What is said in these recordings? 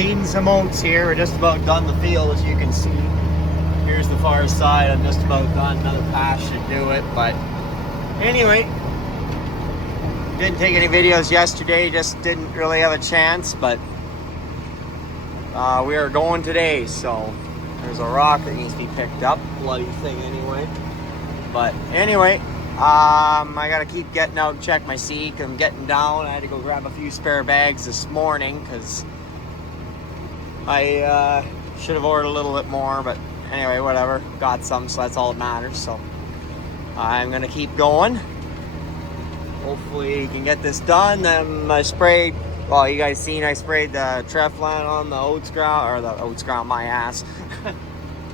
seeding some oats here. We're just about done the field, as you can see. Here's the far side. I'm just about done. Another pass should do it. But anyway, didn't take any videos yesterday. Just didn't really have a chance. But we are going today. So there's a rock that needs to be picked up. Bloody thing anyway. But anyway, I gotta keep getting out and check my seat. I'm getting down. I had to go grab a few spare bags this morning because I should have ordered a little bit more, but anyway, whatever. Got some, so that's all that matters. So I'm gonna keep going. Hopefully you can get this done. Then I sprayed, well, you guys seen I sprayed the Treflan on the oats ground, or the oats ground, my ass.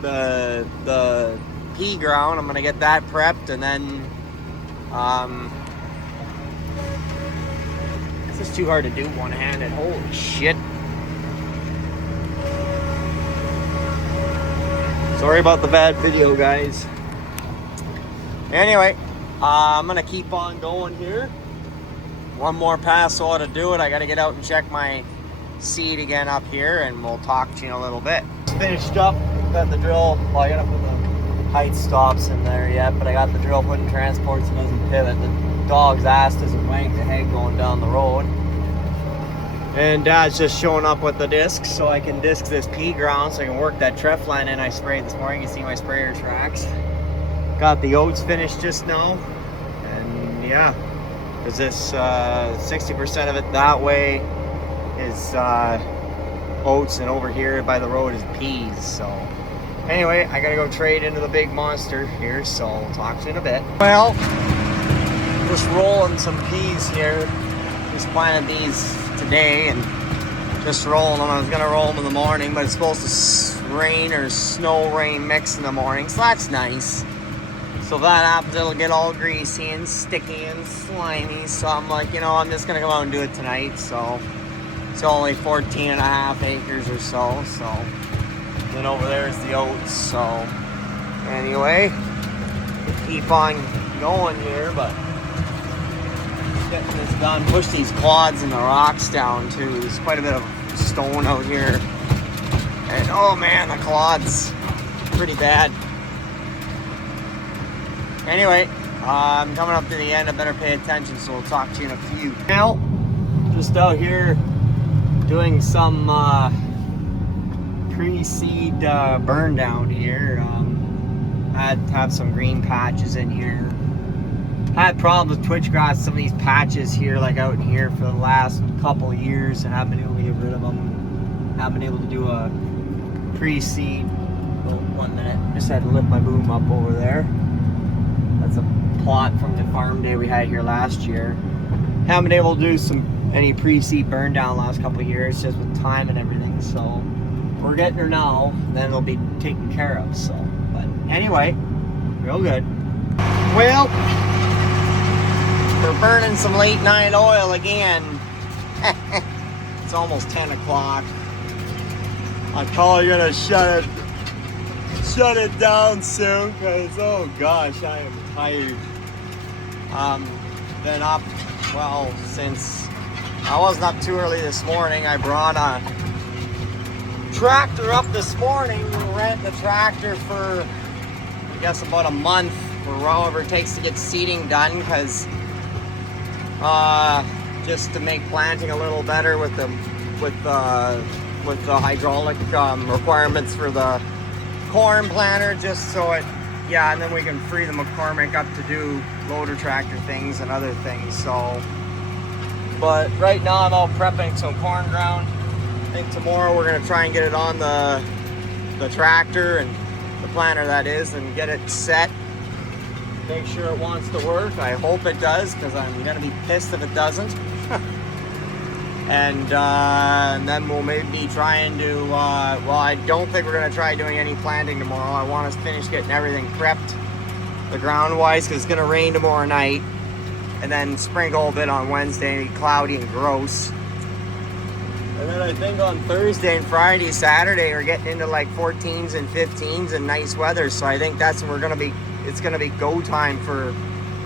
the pea ground. I'm gonna get that prepped, and then it's just too hard to do one-handed. Holy shit. Sorry about the bad video, guys. Anyway, I'm gonna keep on going here. One more pass ought to do it. I gotta get out and check my seed again up here, and we'll talk to you in a little bit. Finished up, got the drill. Well, I gotta put the height stops in there yet, but I got the drill put in transport so it doesn't pivot. The dog's ass doesn't wank the head going down the road. And Dad's just showing up with the disc so I can disc this pea ground so I can work that Treflan in I sprayed this morning. You can see my sprayer tracks. Got the oats finished just now. And yeah, there's this 60% of it that way is oats, and over here by the road is peas. So anyway, I gotta go trade into the big monster here, so we'll talk to you in a bit. Well, just rolling some peas here. Just planted these today and just rolling them. I was gonna roll them in the morning, but it's supposed to rain or snow rain mix in the morning, so that's nice. So if that happens, it'll get all greasy and sticky and slimy. So I'm like, you know, I'm just gonna come out and do it tonight. So it's only 14.5 acres or so. So then over there's the oats. So anyway, we'll keep on going here, but getting this done. Push these quads and the rocks down too. There's quite a bit of stone out here, and oh man, the quads pretty bad. Anyway, I'm coming up to the end. I better pay attention, so we'll talk to you in a few. Now, just out here doing some pre-seed burn down here. I had to have some green patches in here. I had problems with twitch grass, some of these patches here, like out in here, for the last couple of years, and haven't been able to get rid of them. Haven't been able to do a pre-seed. Oh, 1 minute. Just had to lift my boom up over there. That's a plot from the farm day we had here last year. Haven't been able to do any pre-seed burn down the last couple of years, just with time and everything. So we're getting her now, then it'll be taken care of. So, but anyway, real good. Well, we're burning some late night oil again. It's almost 10 o'clock. I'm probably gonna shut it down soon, because oh gosh, I am tired. Been up, well, since I wasn't up too early this morning. I brought a tractor up this morning. We're renting the tractor for, I guess, about a month, or however it takes to get seeding done, because just to make planting a little better with the hydraulic requirements for the corn planter, just so it, yeah, and then we can free the McCormick up to do loader tractor things and other things. So, but right now I'm out prepping some corn ground. I think tomorrow we're gonna try and get it on the tractor, and the planter that is, and get it set. Make sure it wants to work. I hope it does, because I'm gonna be pissed if it doesn't. And then we'll maybe be trying to, well, I don't think we're going to try doing any planting tomorrow. I want to finish getting everything prepped, the ground-wise, because it's going to rain tomorrow night. And then sprinkle a bit on Wednesday, cloudy and gross. And then I think on Thursday and Friday, Saturday, we're getting into like 14s and 15s and nice weather. So I think that's when we're going to be, it's going to be go time for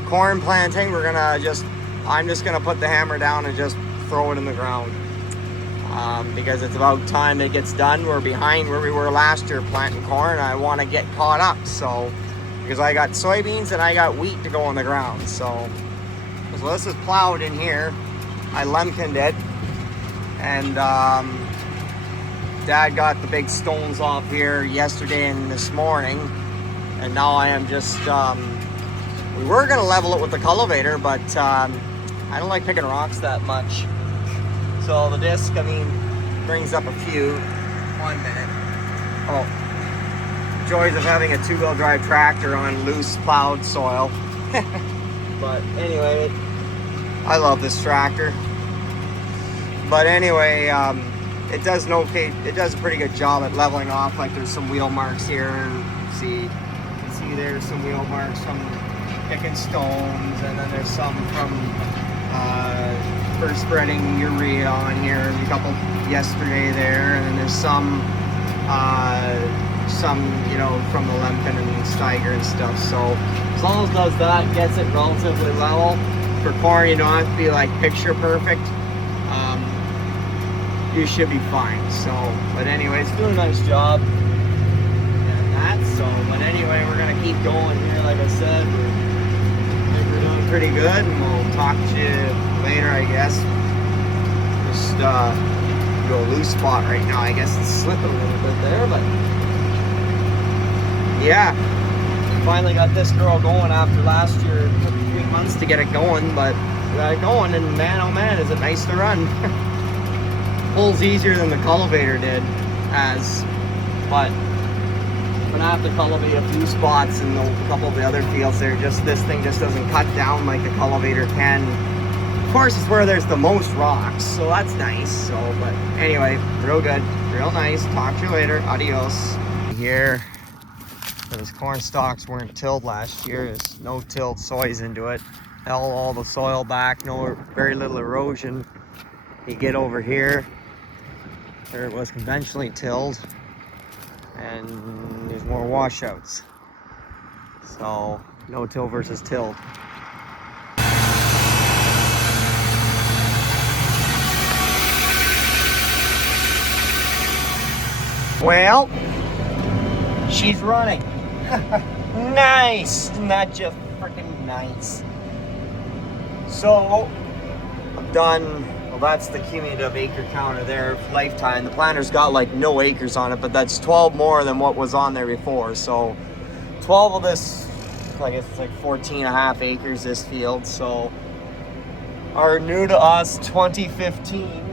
corn planting. We're going to just, I'm just going to put the hammer down and just throw it in the ground. because it's about time it gets done. We're behind where we were last year planting corn. I want to get caught up, so because I got soybeans and I got wheat to go in the ground. So this is plowed in here. I lemkined it, and Dad got the big stones off here yesterday and this morning, and now I am just we were gonna level it with the cultivator, but I don't like picking rocks that much. So the disc, I mean, brings up a few. 1 minute. Oh, joys of having a 2-wheel drive tractor on loose plowed soil. But anyway, I love this tractor. But anyway, it does a pretty good job at leveling off. Like there's some wheel marks here. You can see there's some wheel marks from picking stones, and then there's some from for spreading urea on here. There's a couple yesterday there, and then there's some you know, from the Lemkin and Steiger and stuff. So as long as it does that, gets it relatively level. For corn, you don't have to be like picture perfect. You should be fine. So, but anyway, it's doing a nice job. And that. So, but anyway, we're gonna keep going here. Like I said, I think we're doing pretty good, and we'll talk to you later, I guess. Just go loose spot right now. I guess it's slipping a little bit there, but yeah, finally got this girl going after last year. It took 3 months to get it going, but we got it going, and man, oh man, is it nice to run. Pulls easier than the cultivator did, but I'm gonna have to cultivate a few spots in a couple of the other fields there. Just this thing just doesn't cut down like the cultivator can. Of course, it's where there's the most rocks, so that's nice. So, but anyway, real good, real nice. Talk to you later. Adios. Here, those corn stalks weren't tilled last year. There's no tilled soys into it. Held all the soil back. Very little erosion. You get over here, where it was conventionally tilled, and there's more washouts. So, no till versus tilled. Well, she's running. Nice! Isn't that just freaking nice? So, I'm done. Well, that's the cumulative acre counter there, lifetime. The planter's got like no acres on it, but that's 12 more than what was on there before. So, 12 of this, I guess it's like 14 and a half acres, this field. So, our new to us 2015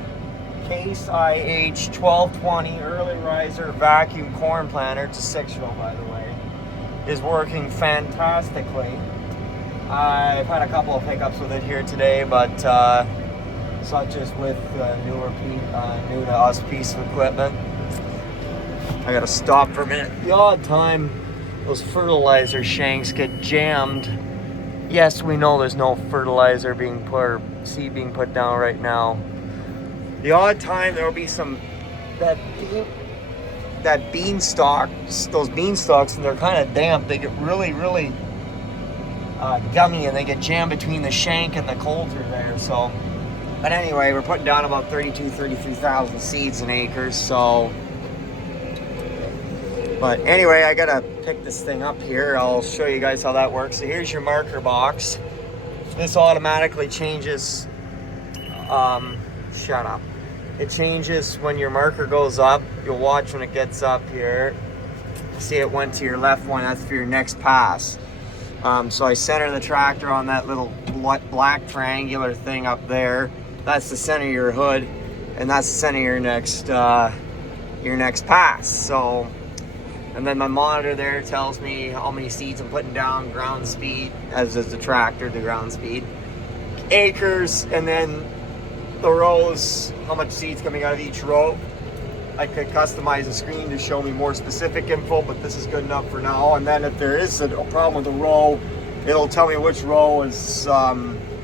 Case IH 1220 early riser vacuum corn planter. It's a 6-row, by the way, is working fantastically. I've had a couple of hiccups with it here today, but such as with new to us piece of equipment. I gotta stop for a minute. The odd time those fertilizer shanks get jammed. Yes, we know there's no fertilizer being put or seed being put down right now. The odd time there will be those beanstalks, and they're kind of damp. They get really, really gummy, and they get jammed between the shank and the coulter there. So, but anyway, we're putting down about 33,000 seeds an acre. So, but anyway, I gotta pick this thing up here. I'll show you guys how that works. So here's your marker box. This automatically changes. Shut up. It changes when your marker goes up. You'll watch when it gets up here. See, it went to your left one. That's for your next pass. So I center the tractor on that little black triangular thing up there. That's the center of your hood, and that's the center of your next pass. So, and then my monitor there tells me how many seeds I'm putting down, ground speed, as does the tractor, the ground speed, acres, and then the rows, how much seeds coming out of each row. I could customize the screen to show me more specific info, but this is good enough for now. And then if there is a problem with a row, it'll tell me which row is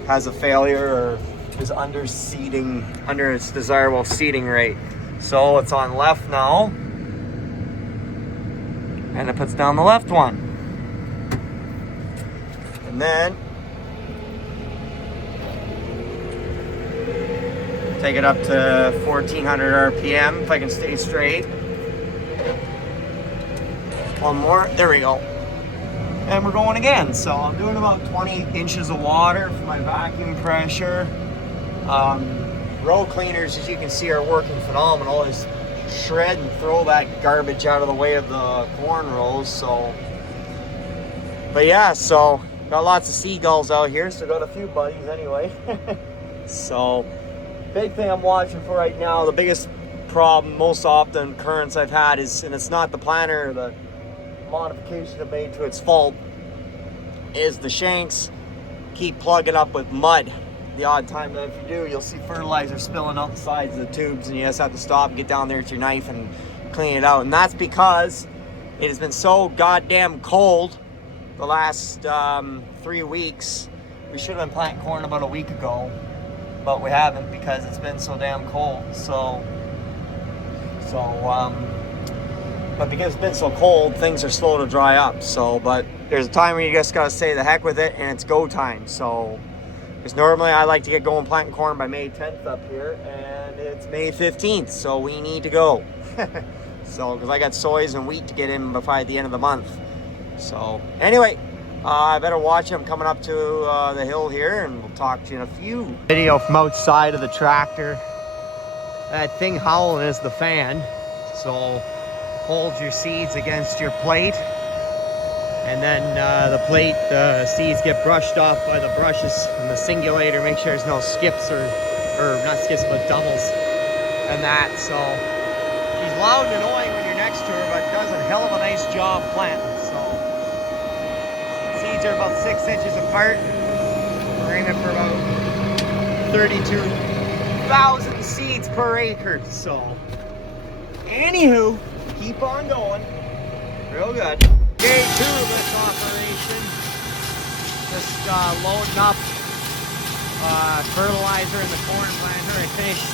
has a failure or is under its desirable seeding rate. So it's on left now, and it puts down the left one. And then Take it up to 1400 RPM if I can stay straight. One more, there we go. And we're going again. So I'm doing about 20 inches of water for my vacuum pressure. Row cleaners, as you can see, are working phenomenal. Just shred and throw that garbage out of the way of the corn rows. So, but yeah, so got lots of seagulls out here, so got a few buddies anyway. So big thing I'm watching for right now, the biggest problem, most often occurrence I've had is, and it's not the planter or the modification I made to its fault, is the shanks keep plugging up with mud the odd time that if you do, you'll see fertilizer spilling out the sides of the tubes, and you just have to stop and get down there with your knife and clean it out. And that's because it has been so goddamn cold the last 3 weeks. We should have been planting corn about a week ago, but we haven't because it's been so damn cold. But because it's been so cold, things are slow to dry up. So, but there's a time where you just gotta say the heck with it, and it's go time. So, because normally I like to get going planting corn by May 10th up here, and it's May 15th, so we need to go. So, because I got soys and wheat to get in by the end of the month. So, anyway, I better watch. I'm coming up to the hill here, and we'll talk to you in a few. Video from outside of the tractor. That thing howling is the fan. So, hold your seeds against your plate, and then the seeds get brushed off by the brushes and the singulator. Make sure there's no skips or not skips, but doubles and that. So she's loud and annoying when you're next to her, but does a hell of a nice job planting. So seeds are about 6 inches apart. We're aiming for about 32,000 seeds per acre. So anywho, keep on going. Real good. Day 2 of this operation. Just loading up fertilizer in the corn planter. I finished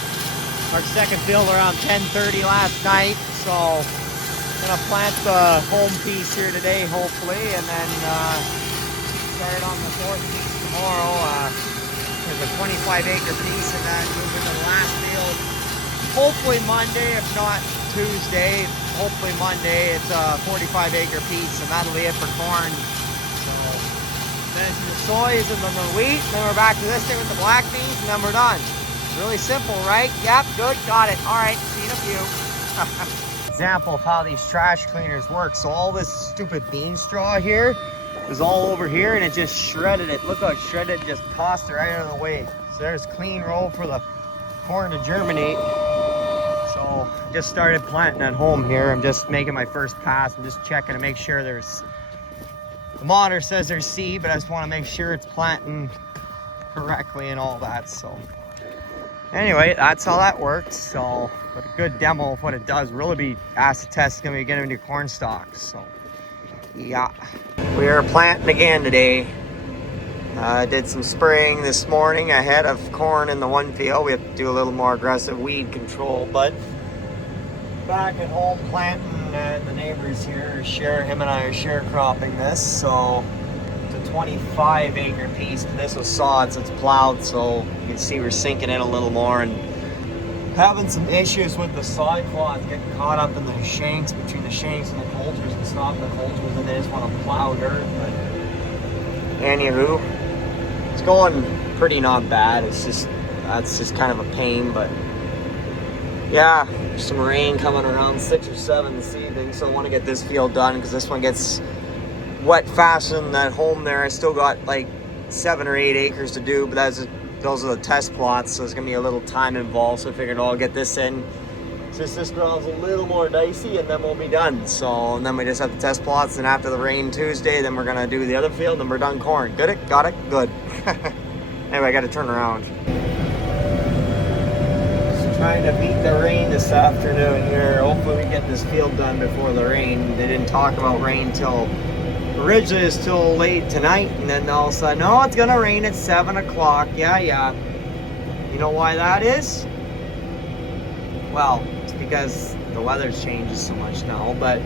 our second field around 10:30 last night. So I'm gonna plant the home piece here today, hopefully, and then start on the fourth piece tomorrow. There's a 25-acre piece, and then move into the last field. Hopefully Monday, if not Tuesday. Hopefully Monday. It's a 45-acre piece, and that'll be it for corn. So then the soys and then the wheat, and then we're back to this thing with the black beans, and then we're done. Really simple, right? Yep, good, got it. All right, see you in a few. Example of how these trash cleaners work. So all this stupid bean straw here is all over here, and it just shredded it. Look how it shredded, just tossed it right out of the way. So there's clean row for the corn to germinate. So just started planting at home here. I'm just making my first pass. I'm just checking to make sure there's, the monitor says there's seed, but I just want to make sure it's planting correctly and all that. So anyway, that's how that works. So, but a good demo of what it does. Really be acid test is going to be getting into corn stalks. So yeah, we are planting again today. I did some spraying this morning ahead of corn in the one field. We have to do a little more aggressive weed control, but back at home planting, and the neighbors here him and I are sharecropping this. So it's a 25-acre piece. This was sod, so it's plowed, so you can see we're sinking in a little more and having some issues with the side cloth getting caught up in the shanks, between the shanks and the coulters, and stopping the coulters, and they just want to plow dirt. But anywho, it's going pretty not bad. It's just, that's just kind of a pain, but yeah, there's some rain coming around 6 or 7 this evening, so I want to get this field done because this one gets wet faster than that home there. I still got like 7 or 8 acres to do, but those are the test plots, so there's gonna be a little time involved. So I figured I'll get this in since this ground's a little more dicey, and then we'll be done. So, and then we just have the test plots, and after the rain Tuesday, then we're gonna do the other field, and then we're done corn. Got it, good. Anyway, I gotta turn around. Just trying to beat the rain this afternoon here. Hopefully we get this field done before the rain. They didn't talk about rain till, originally it's till late tonight, and then all of a sudden, oh, it's gonna rain at 7 o'clock. Yeah. You know why that is? Well, it's because the weather's changes so much now, but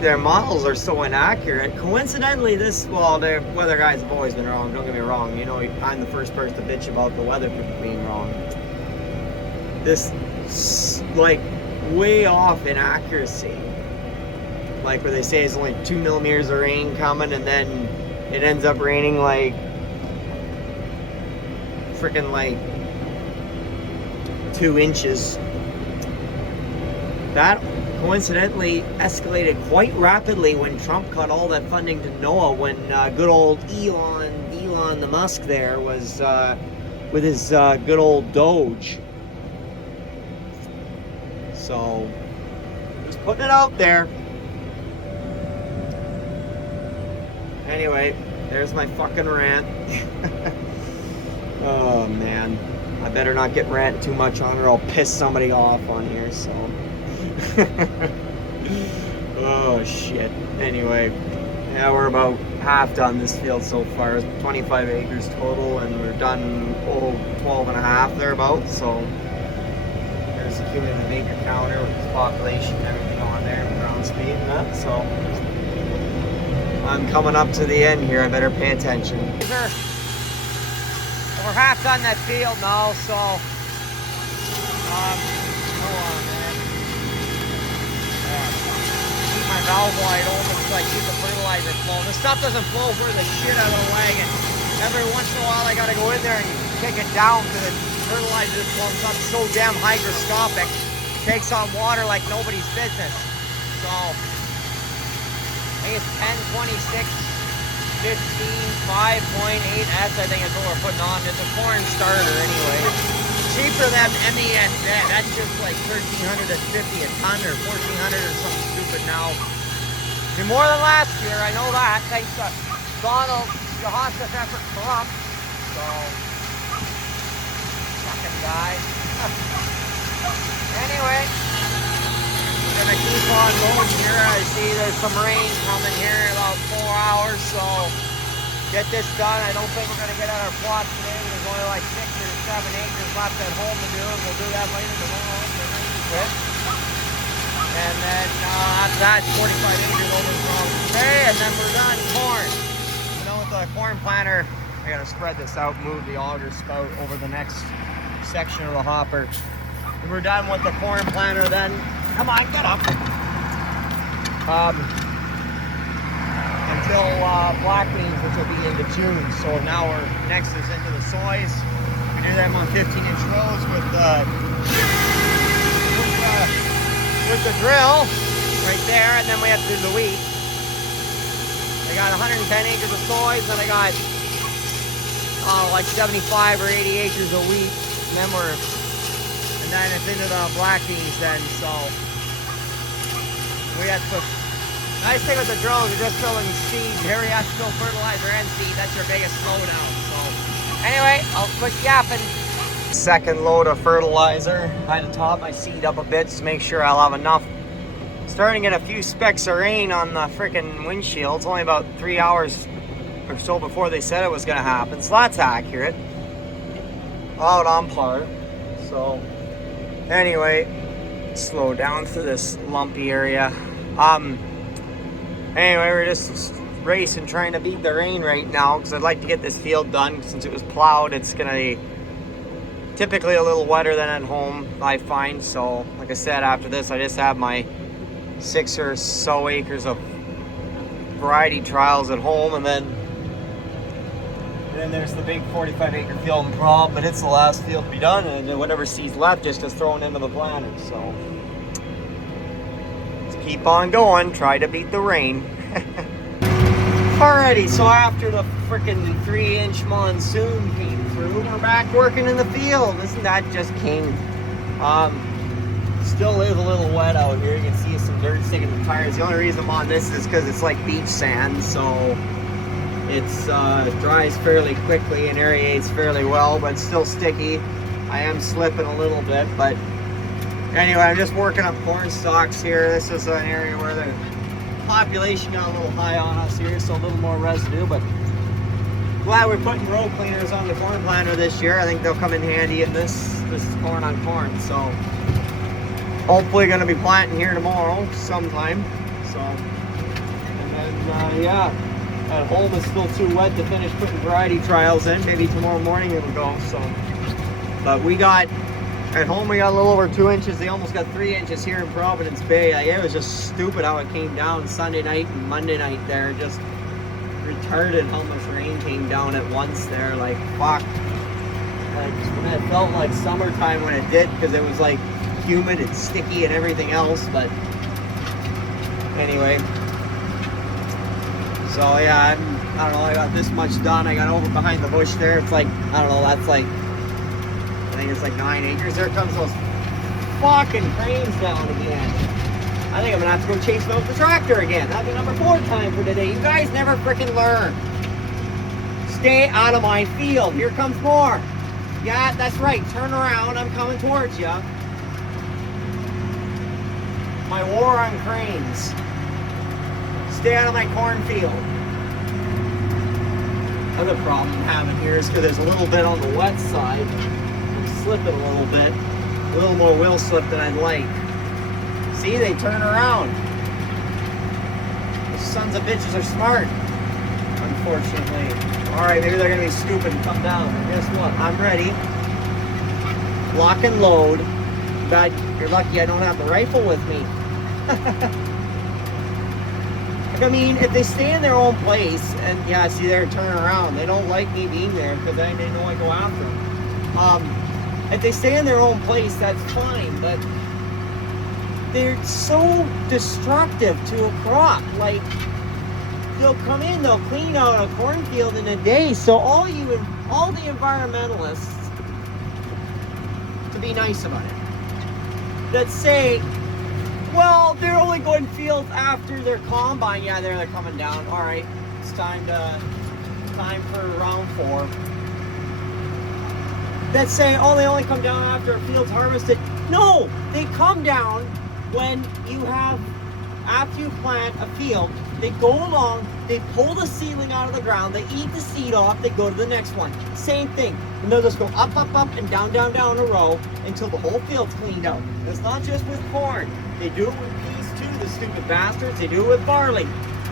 their models are so inaccurate. Coincidentally, the weather guys have always been wrong, don't get me wrong. You know, I'm the first person to bitch about the weather people being wrong. This, like, way off in accuracy. Like where they say it's only 2 millimeters of rain coming, and then it ends up raining like freaking like 2 inches. That coincidentally escalated quite rapidly when Trump cut all that funding to NOAA, when good old Elon the Musk there was with his good old Doge. So, just putting it out there. Anyway, there's my fucking rant. Oh man, I better not get rant too much on, or I'll piss somebody off on here. So, oh shit. Anyway, yeah, we're about half done this field so far. It's 25 acres total, and we're done 12 and a half thereabouts. So there's the cumulative acre counter with the population and everything on there, and ground speed and that. So I'm coming up to the end here. I better pay attention. We're half done that field now, so hold on, man. Keep my valve wide open so I keep the fertilizer flowing. The stuff doesn't flow for the shit out of the wagon. Every once in a while I gotta go in there and take it down because the fertilizer just flows up so damn hygroscopic. It takes on water like nobody's business. So I think it's 1026 15 5.8S, I think is what we're putting on. It's a corn starter anyway. Cheaper than MES. That's just like $1,350 a ton or $1,400 or something stupid now. Be more than last year, I know that. Thanks to Donald Jehoshaphat effort corrupt. So, fucking guy. Anyway, we're gonna keep on going here. I see there's some rain coming here in about 4 hours, so get this done. I don't think we're gonna get on our plot today. There's only like 6 or 7 acres left at home to do, and we'll do that later tomorrow. And then after that, 45 acres over from today, and then we're done. Corn. You know, with the corn planter, I gotta spread this out, move the auger spout over the next section of the hopper. And we're done with the corn planter then. Come on, get up. Until black beans, which will be into June. So now next is into the soys. We do them on 15-inch rows with the drill right there, and then we have to do the wheat. I got 110 acres of soys, and I got like 75 or 80 acres of wheat, and then it's into the black beans then. So we have to. Nice thing with the drill is you're just filling seed. Here you have to fill fertilizer and seed. That's your biggest slowdown. So anyway, I'll quit yapping. Second load of fertilizer. I had to top my seed up a bit to make sure I'll have enough. Starting to get a few specks of rain on the freaking windshield. It's only about 3 hours or so before they said it was going to happen. So that's accurate. Out on par. So anyway, slow down through this lumpy area. Anyway, we're just racing, trying to beat the rain right now because I'd like to get this field done. Since it was plowed, it's going to be typically a little wetter than at home, I find. So, like I said, after this, I just have my 6 or so acres of variety trials at home, and then there's the big 45-acre field in Prob, but it's the last field to be done, and then whatever seed's left just is thrown into the planter. So let's keep on going, try to beat the rain. Alrighty, so after the freaking 3-inch monsoon came through, we're back working in the field. Isn't that just king? Still is a little wet out here. You can see some dirt sticking to the tires. The only reason I'm on this is because it's like beach sand, so it's dries fairly quickly and aerates fairly well, but it's still sticky. I am slipping a little bit, but anyway, I'm just working up corn stalks here. This is an area where the population got a little high on us here, so a little more residue, but glad we're putting row cleaners on the corn planter this year. I think they'll come in handy in this corn on corn. So hopefully going to be planting here tomorrow sometime. So, and then, yeah, at home it's still too wet to finish putting variety trials in. Maybe tomorrow morning it will go, so. But at home we got a little over 2 inches. They almost got 3 inches here in Providence Bay. It was just stupid how it came down Sunday night and Monday night there. Just retarded how much rain came down at once there. Like, fuck. It felt like summertime when it did, because it was like humid and sticky and everything else. But anyway, so yeah, I don't know, I got this much done. I got over behind the bush there. It's like, I don't know, that's like, I think it's like 9 acres. There comes those fucking cranes down again. I think I'm gonna have to go chase them with the tractor again. That'll be number 4 time for today. You guys never freaking learn. Stay out of my field. Here comes more. Yeah, that's right. Turn around. I'm coming towards you. My war on cranes. Stay out of my cornfield. Other problem I'm having here is because there's a little bit on the wet side. I'm slipping a little bit. A little more wheel slip than I'd like. See, they turn around. The sons of bitches are smart, unfortunately. Alright, maybe they're going to be stupid and come down. And guess what? I'm ready. Lock and load. But you're lucky I don't have the rifle with me. I mean, if they stay in their own place, and yeah, see, they're turning around. They don't like me being there because they know I go after them. If they stay in their own place, that's fine. But they're so destructive to a crop. Like, they'll come in, they'll clean out a cornfield in a day. So all the environmentalists, to be nice about it, that say, well, they're only going fields after their combine. Yeah, they're coming down. All right, it's time for round 4. That say, oh, they only come down after a field's harvested. No, they come down when after you plant a field. They go along, they pull the seedling out of the ground, they eat the seed off, they go to the next one. Same thing. And they'll just go up, up, up, and down, down, down a row until the whole field's cleaned out. It's not just with corn. They do it with peas too, the stupid bastards. They do it with barley,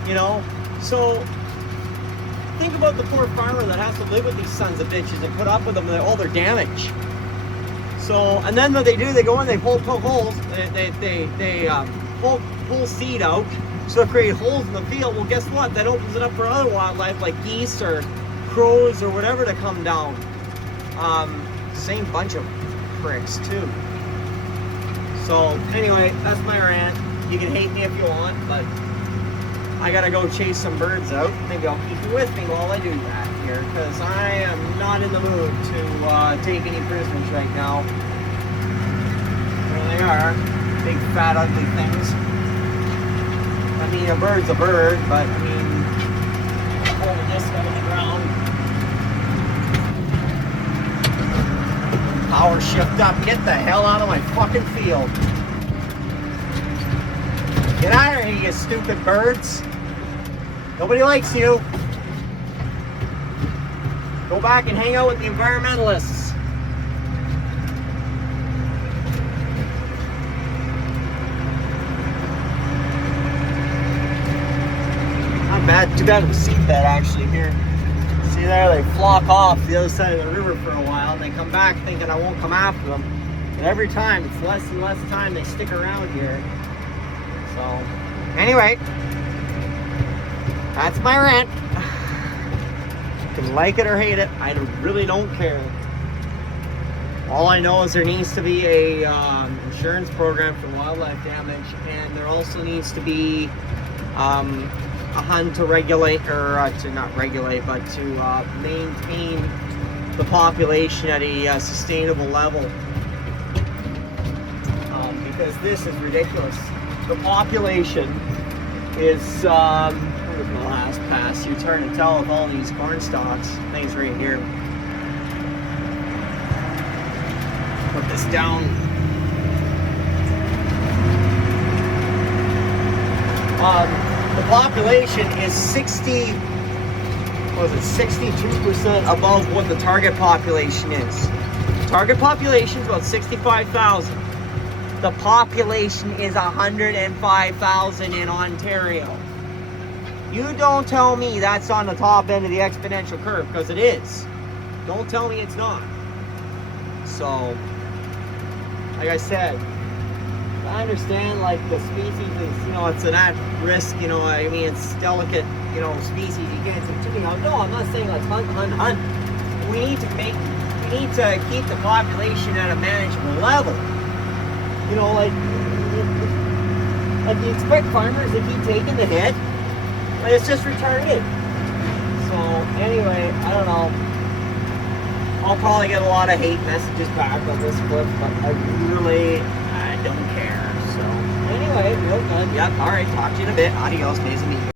you know. So think about the poor farmer that has to live with these sons of bitches and put up with them and all their damage. So, and then what they do, they go in, they pull holes, they pull seed out, so they create holes in the field. Well, guess what? That opens it up for other wildlife like geese or crows or whatever to come down. Same bunch of pricks too. So anyway, that's my rant. You can hate me if you want, but I gotta go chase some birds out. Maybe I'll keep you with me while I do that here, because I am not in the mood to take any prisoners right now. There they are, big fat ugly things. I mean, a bird's a bird, but I mean, holding this guy on the ground. Power shift up. Get the hell out of my fucking field. Get out of here, you stupid birds. Nobody likes you. Go back and hang out with the environmentalists. Not bad. Too bad of a seatbelt actually here. See there, they flock off the other side of the river for a while, and they come back thinking I won't come after them. And every time, it's less and less time they stick around here. So, anyway, that's my rant. You can like it or hate it. I really don't care. All I know is there needs to be a insurance program for wildlife damage, and there also needs to be a hunt to regulate, or to not regulate, but to maintain the population at a sustainable level. Because this is ridiculous. The population is, where's my last pass? It's hard to tell with all these corn stalks. Things right here. Put this down. The population is 62% above what the target population is. Target population is about 65,000. The population is 105,000 in Ontario. You don't tell me that's on the top end of the exponential curve, because it is. Don't tell me it's not. So, like I said, I understand, like, the species is, you know, it's an at risk, you know, I mean, it's delicate, you know, species. You can't take too many out. No, I'm not saying let's hunt. We need to keep the population at a manageable level. You know, like you expect farmers to keep taking the hit, but it's just retarded. So anyway, I don't know. I'll probably get a lot of hate messages back on this clip, but I don't care. So anyway, real good. Yep. All right. Talk to you in a bit. Adios, days and